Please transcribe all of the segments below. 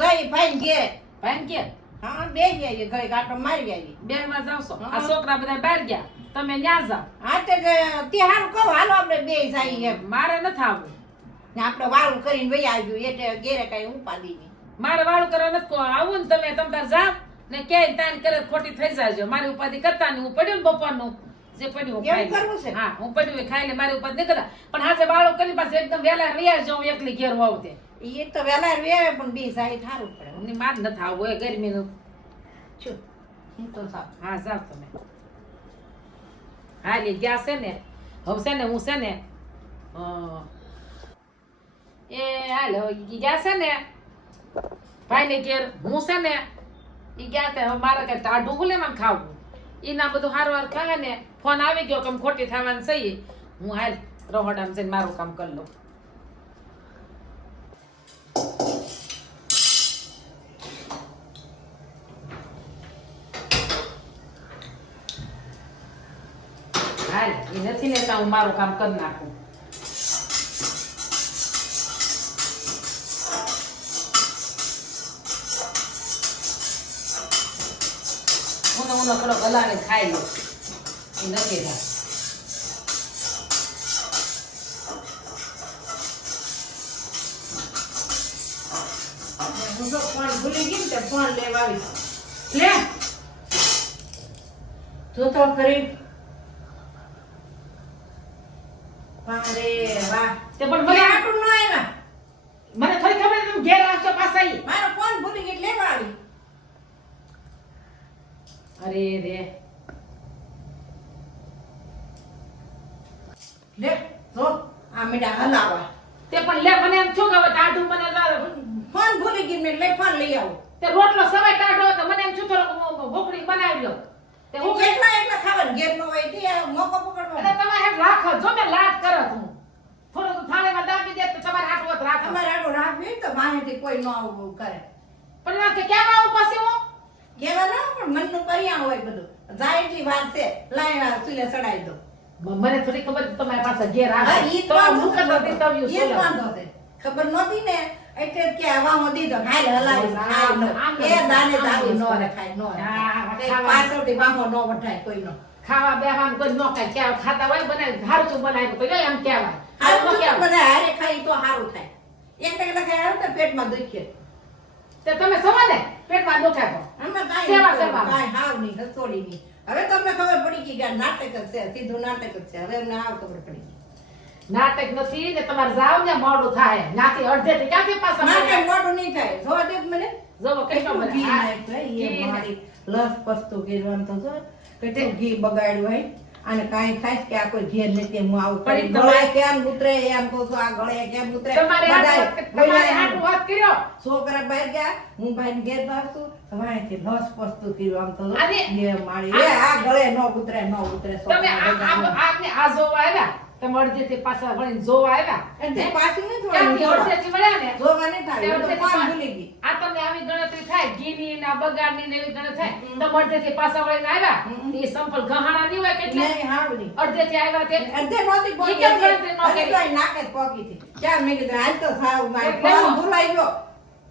જઈ ભાઈ ઘેરે. હા બે જઈએ ઘરે આટો મારી આવી બે માં જાવશો આ છોકરા બધા બહાર ગયા. તમે ન્યા જાવ. હા તે તે હાલ કહો હાલો આપણે બે જઈએ મારે નથી આવવું. ને આપણે વાળું કરીને વહી આવ્યું એટલે ઘેરે કઈ ઉપાદી નહીં. મારે વાળું કરવા નથી આવું ને તમે તમ તાર જાવ ને કે તાન કરે ખોટી થઈ જાજો. મારી ઉપાધિ કરતા નહીં. હું પડ્યું બપોરનું. જે પડ્યું ખાઈ કરવું છે? હા હું પડ્યું ખાઈ લે મારી ઉપાધિ નહીં કરતા. પણ હાથે બાળો કરી પાસે એકદમ વહેલા રહ્યા જો હું એકલી ઘેર હોઉં તે. એ તો વેલા વેવે પણ બી સાઈ સારું પડે. અમને માર નથી આવવું એ ગરમીનું. છું હું તો સાફ હા સાફ તમે. હા લે ગયા છે ને? હવે છે ને હું છે ને એ હાલો ગયા છે ને? ભાઈ ને ઘેર હું છે ને ઈ ગયા છે હવે મારે કઈ ટાઢું ભૂલે મને ખાવું. એના બધું હાર હારું ખાવે ને ફોન આવી ગયો કે ખોટી થવાનું સહી હું હાલ રહોડામાં જઈને મારું કામ કરી લઉં. એ નથી લેતા હું મારું કામ કરી નાખું. થોડો ગલાને ખાઈ લો. એ નથી થાય ફોન ભૂલી ગઈ ને તે ફોન લેવા આવી. લે. તો ખરી. અરે વાહ. તે પણ મને આટલું ન આવ્યા મને થોડી ખબર તમે ઘેર આવશો પાછા મારો ફોન ભૂલી ગઈ લેવા આવી. અરે રે. લે જો આ મેડા હલાવા. તે પણ લે મને એમ છું કે હવે ટાઢું મને. ફોન ભૂલી ગઈ મેં ફોન લઈ આવું. તે રોટલો સવાય ટાઢો તો મને એમ છું થોડો ભોકડી બનાવી લો. તે હું કઈ એકલા એકલા ખાવાનું? ઘેર નો હોય તે આ મોકો એટલે પકડવાનો તમારે રાખો. જો મેં લાડ કરત હું થોડું થાળીમાં દાબી દે તો તમારે હાથ રાખો. અમારે આટલું રાખવી તો માહિતી કોઈ ન આવું કરે. પણ એમ કે કેમ આવું પછી હું? કેવા ના પણ મનનું કર્યા હોય બધું. જાય એટલી વાત છે. લાય સુલે ચડાઈ દો. મને થોડી ખબર તમારી પાસે ઘેર ઈ તો તો આ ઈ છે. ખબર નહોતી ને? એટલે હાલ હલાવી એ દાને રખાય ન કઈ. પાછળથી ન વઢાય ખાવા બેવાનું કોઈ નો ખાય. ખાતા હોય બનાવી હારચું બનાવી એમ કહેવાય. બધા હારે ખાઈ તો સારું થાય. એક એકલા ખાય તો પેટમાં દુખે. તે તમે સમો પેટમાં દુખાય તો. આમાં કાંઈ સેવા નહીં. કાંઈ હાવ નહીં હવે તમને ખબર પડી ગઈ કે નાટક જ છે સીધું નાટક જ છે. હવે અમને આ ખબર પડી નાટક નથી ને તમારે જાવ ને મોડું થાય. નાથી અડધે થી ક્યાંથી પાછા નાટક મોડું નહીં થાય. જોવા દે મને. જોવો કેટલો બધા એ મારી લસ પસ્તું કીધું તો જો. કેટલું ઘી બગાડ્યું હોય અને કાઈ થાય કે આ કોઈ ઘેર નથી હું આવું કરી. ગળે કેમ ઉતરે? એમ કહું છું આ ગળે કેમ ઉતરે? તમારે બોલ્યા વાત કર્યો? છોકરા બહાર ગયા હું ભાઈ ઘેર પાછું તમારેથી લસ પસ્તુ કર્યું આમ તો એ મારી આ ગળે ન ઉતરે ન ઉતરે તમે આપને આ જોવા આવ્યા? તમે અડધે થી પાછા વળીને જોવા આવ્યા? અને તે પાછી નથી ક્યાંથી જોવા. અડધે થી વળ્યા ને? જોવા નહીં થાય તો અડધેથી ફોન પા- ભૂલી ગઈ. આ તમને આવી ગણતરી થાય ઘીની ને બગાડની ને એવી ગણતરી થાય. તમે અડધે પાછા વળીને આવ્યા? એ સંપલ ગહાણા નહીં હોય કેટલા નહીં હારું નહીં. આવ્યા તે? અડધે નહોતી ઈ કેમ ગણતરી ન કરી? તોય નાકે જ પહોંચી હતી. મેં કીધું, આજ તો સાવ મારે ફોન ભૂલાઈ ગયો.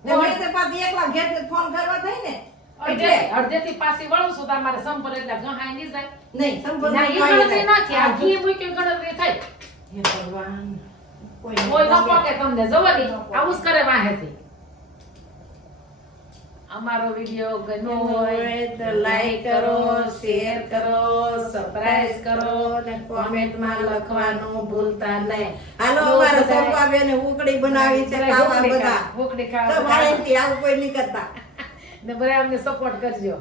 ને વળી તે પાછી એકલા ઘેર ફોન કરવા થઈ ને. અડધે એટલે. પાછી વળું છું તો મારે એટલે ગહાય નહીં જાય નહીં, સંપર્ક ના એ ગણતરી નથી આ ઘી મૂક્યું ગણતરી થાય હે ભગવાન. કોઈ ન પોકે. પોકે તમને જવા આવું જ કરે વાહેથી અમારો વિડિયો ગમ્યો હોય તો લાઈક કરો શેર કરો સબસ્ક્રાઇબ કરો ને કોમેન્ટમાં લખવાનું ભૂલતા નહીં હાલો અમારે. સોપાબેને ઉકળી બનાવી છે ખાવા બધા ઉકડી ભૂખડી તો મારે આવું કોઈ નહીં કરતા ને બધા અમને સપોર્ટ કરજો.